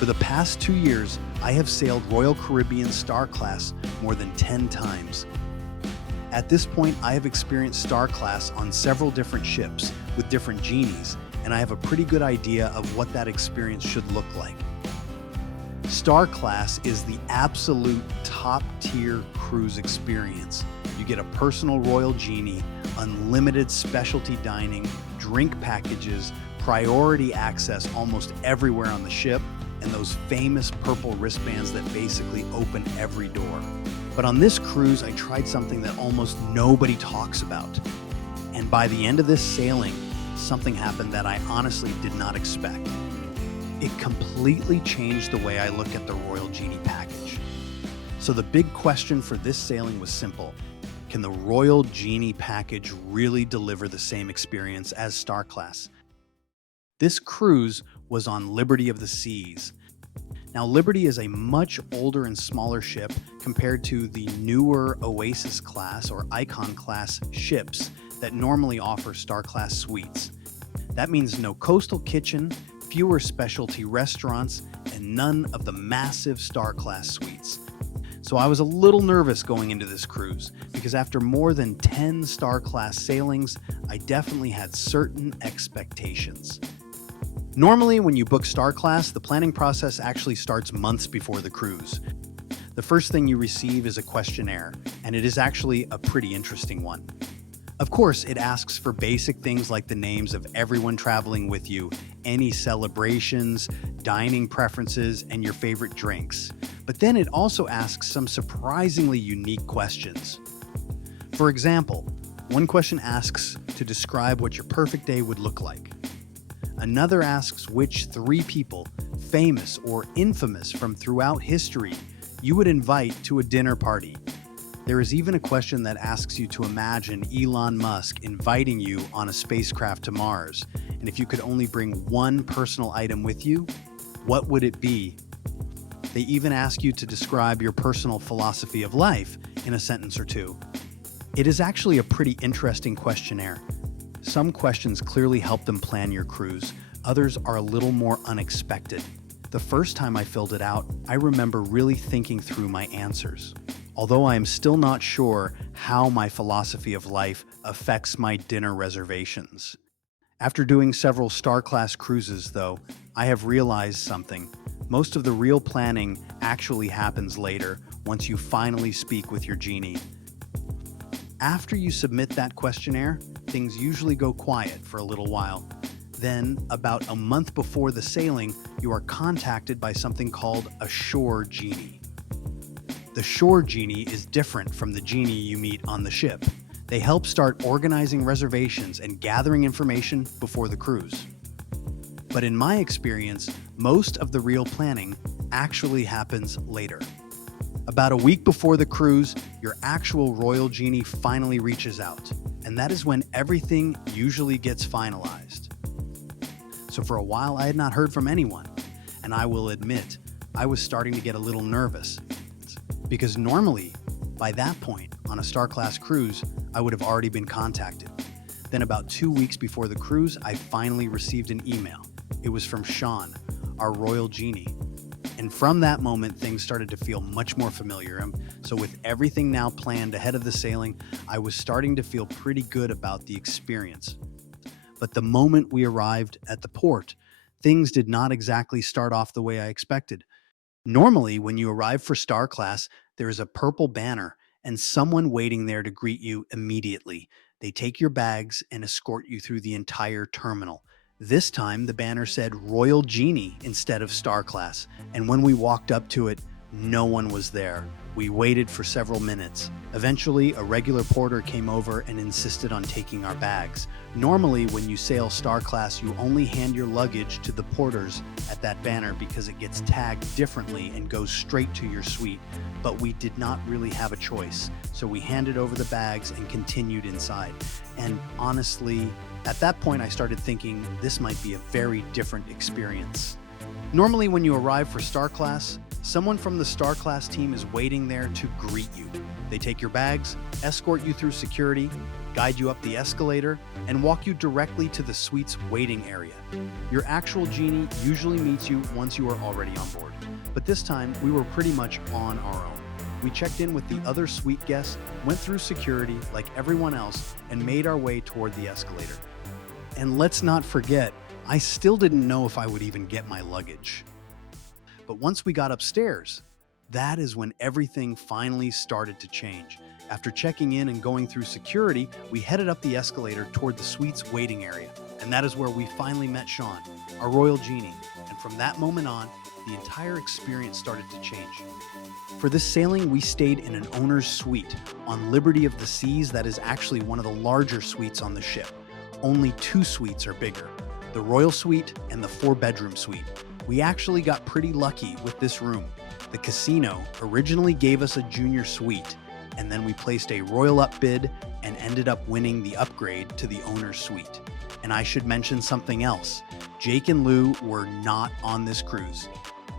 For the past 2 years, I have sailed Royal Caribbean StarClass more than 10 times. At this point, I have experienced StarClass on several different ships with different genies, and I have a pretty good idea of what that experience should look like. StarClass is the absolute top-tier cruise experience. You get a personal Royal Genie, unlimited specialty dining, drink packages, priority access almost everywhere on the ship, and those famous purple wristbands that basically open every door. But on this cruise, I tried something that almost nobody talks about. And by the end of this sailing, something happened that I honestly did not expect. It completely changed the way I look at the Royal Genie Package. So the big question for this sailing was simple. Can the Royal Genie Package really deliver the same experience as StarClass? This cruise was on Liberty of the Seas. Now, Liberty is a much older and smaller ship compared to the newer Oasis class or Icon class ships that normally offer StarClass suites. That means no coastal kitchen, fewer specialty restaurants, and none of the massive StarClass suites. So I was a little nervous going into this cruise because after more than 10 StarClass sailings, I definitely had certain expectations. Normally, when you book StarClass, the planning process actually starts months before the cruise. The first thing you receive is a questionnaire, and it is actually a pretty interesting one. Of course, it asks for basic things like the names of everyone traveling with you, any celebrations, dining preferences, and your favorite drinks. But then it also asks some surprisingly unique questions. For example, one question asks to describe what your perfect day would look like. Another asks which 3 people, famous or infamous from throughout history, you would invite to a dinner party. There is even a question that asks you to imagine Elon Musk inviting you on a spacecraft to Mars, and if you could only bring one personal item with you, what would it be? They even ask you to describe your personal philosophy of life in a sentence or 2. It is actually a pretty interesting questionnaire. Some questions clearly help them plan your cruise, others are a little more unexpected. The first time I filled it out, I remember really thinking through my answers. Although I am still not sure how my philosophy of life affects my dinner reservations. After doing several StarClass cruises, though, I have realized something. Most of the real planning actually happens later, once you finally speak with your genie. After you submit that questionnaire, things usually go quiet for a little while. Then, about a month before the sailing, you are contacted by something called a shore genie. The shore genie is different from the genie you meet on the ship. They help start organizing reservations and gathering information before the cruise. But in my experience, most of the real planning actually happens later. About a week before the cruise, your actual Royal Genie finally reaches out, and that is when everything usually gets finalized. So for a while, I had not heard from anyone, and I will admit, I was starting to get a little nervous, because normally, by that point, on a StarClass cruise, I would have already been contacted. Then about 2 weeks before the cruise, I finally received an email. It was from Sean, our Royal Genie. And from that moment, things started to feel much more familiar. So with everything now planned ahead of the sailing, I was starting to feel pretty good about the experience. But the moment we arrived at the port, things did not exactly start off the way I expected. Normally, when you arrive for StarClass, there is a purple banner and someone waiting there to greet you immediately. They take your bags and escort you through the entire terminal. This time, the banner said Royal Genie instead of StarClass, and when we walked up to it, no one was there. We waited for several minutes. Eventually, a regular porter came over and insisted on taking our bags. Normally, when you sail StarClass, you only hand your luggage to the porters at that banner because it gets tagged differently and goes straight to your suite. But we did not really have a choice, so we handed over the bags and continued inside. And honestly, at that point, I started thinking this might be a very different experience. Normally, when you arrive for StarClass, someone from the StarClass team is waiting there to greet you. They take your bags, escort you through security, guide you up the escalator, and walk you directly to the suite's waiting area. Your actual genie usually meets you once you are already on board, but this time we were pretty much on our own. We checked in with the other suite guests, went through security like everyone else, and made our way toward the escalator. And let's not forget, I still didn't know if I would even get my luggage. But once we got upstairs, that is when everything finally started to change. After checking in and going through security, we headed up the escalator toward the suite's waiting area. And that is where we finally met Sean, our Royal Genie. And from that moment on, the entire experience started to change. For this sailing, we stayed in an owner's suite on Liberty of the Seas that is actually one of the larger suites on the ship. Only 2 suites are bigger, the Royal Suite and the 4-bedroom suite. We actually got pretty lucky with this room. The casino originally gave us a junior suite, and then we placed a royal up bid and ended up winning the upgrade to the owner's suite. And I should mention something else. Jake and Lou were not on this cruise.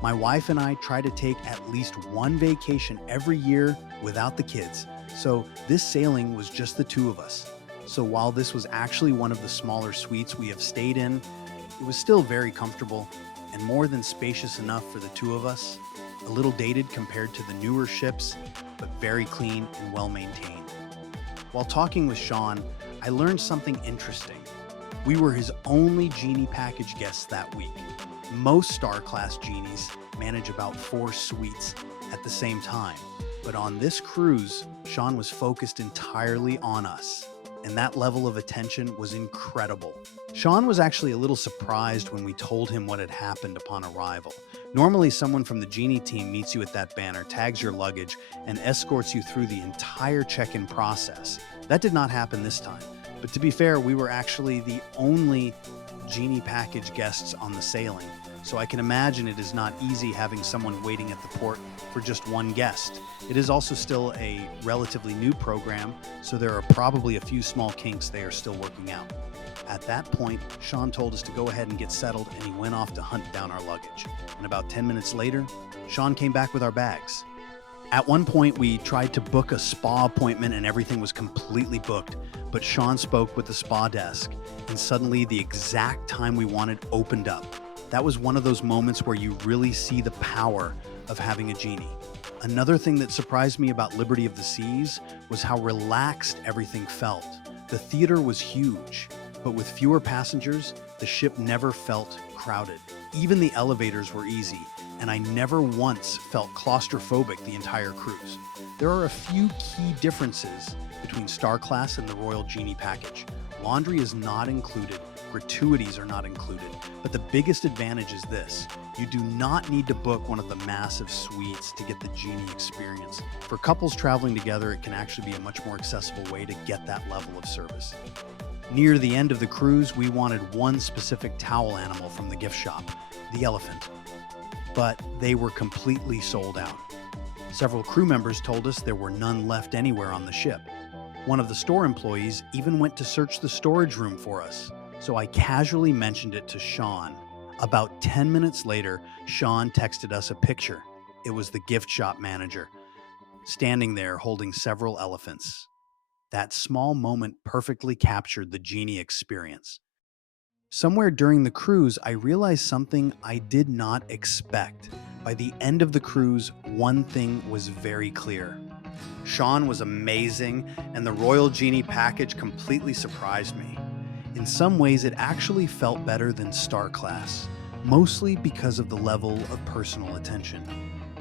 My wife and I try to take at least one vacation every year without the kids, so this sailing was just the 2 of us. So while this was actually one of the smaller suites we have stayed in, it was still very comfortable and more than spacious enough for the 2 of us. A little dated compared to the newer ships, but very clean and well maintained. While talking with Sean, I learned something interesting. We were his only Genie Package guests that week. Most StarClass genies manage about 4 suites at the same time, but on this cruise, Sean was focused entirely on us, and that level of attention was incredible. Sean was actually a little surprised when we told him what had happened upon arrival. Normally, someone from the Genie team meets you at that banner, tags your luggage, and escorts you through the entire check-in process. That did not happen this time, but to be fair, we were actually the only Genie Package guests on the sailing, so I can imagine it is not easy having someone waiting at the port for just one guest. It is also still a relatively new program, so there are probably a few small kinks they are still working out. At that point, Sean told us to go ahead and get settled, and he went off to hunt down our luggage. And about 10 minutes later, Sean came back with our bags. At one point, we tried to book a spa appointment and everything was completely booked, but Sean spoke with the spa desk, and suddenly the exact time we wanted opened up. That was one of those moments where you really see the power of having a genie. Another thing that surprised me about Liberty of the Seas was how relaxed everything felt. The theater was huge, but with fewer passengers, the ship never felt crowded. Even the elevators were easy, and I never once felt claustrophobic the entire cruise. There are a few key differences between StarClass and the Royal Genie Package. Laundry is not included, gratuities are not included, but the biggest advantage is this: you do not need to book one of the massive suites to get the Genie experience. For couples traveling together, it can actually be a much more accessible way to get that level of service. Near the end of the cruise, we wanted one specific towel animal from the gift shop, the elephant, but they were completely sold out. Several crew members told us there were none left anywhere on the ship. One of the store employees even went to search the storage room for us, so I casually mentioned it to Sean. About 10 minutes later, Sean texted us a picture. It was the gift shop manager, standing there holding several elephants. That small moment perfectly captured the Genie experience. Somewhere during the cruise, I realized something I did not expect. By the end of the cruise, one thing was very clear. Sean was amazing, and the Royal Genie Package completely surprised me. In some ways, it actually felt better than StarClass, mostly because of the level of personal attention.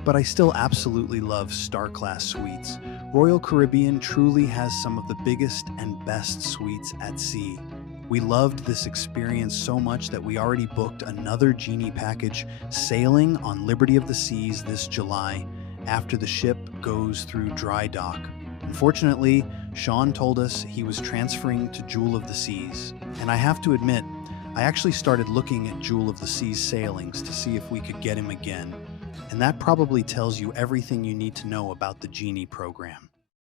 But I still absolutely love StarClass suites. Royal Caribbean truly has some of the biggest and best suites at sea. We loved this experience so much that we already booked another Genie Package sailing on Liberty of the Seas this July after the ship goes through dry dock. Unfortunately, Sean told us he was transferring to Jewel of the Seas. And I have to admit, I actually started looking at Jewel of the Seas sailings to see if we could get him again. And that probably tells you everything you need to know about the Genie program.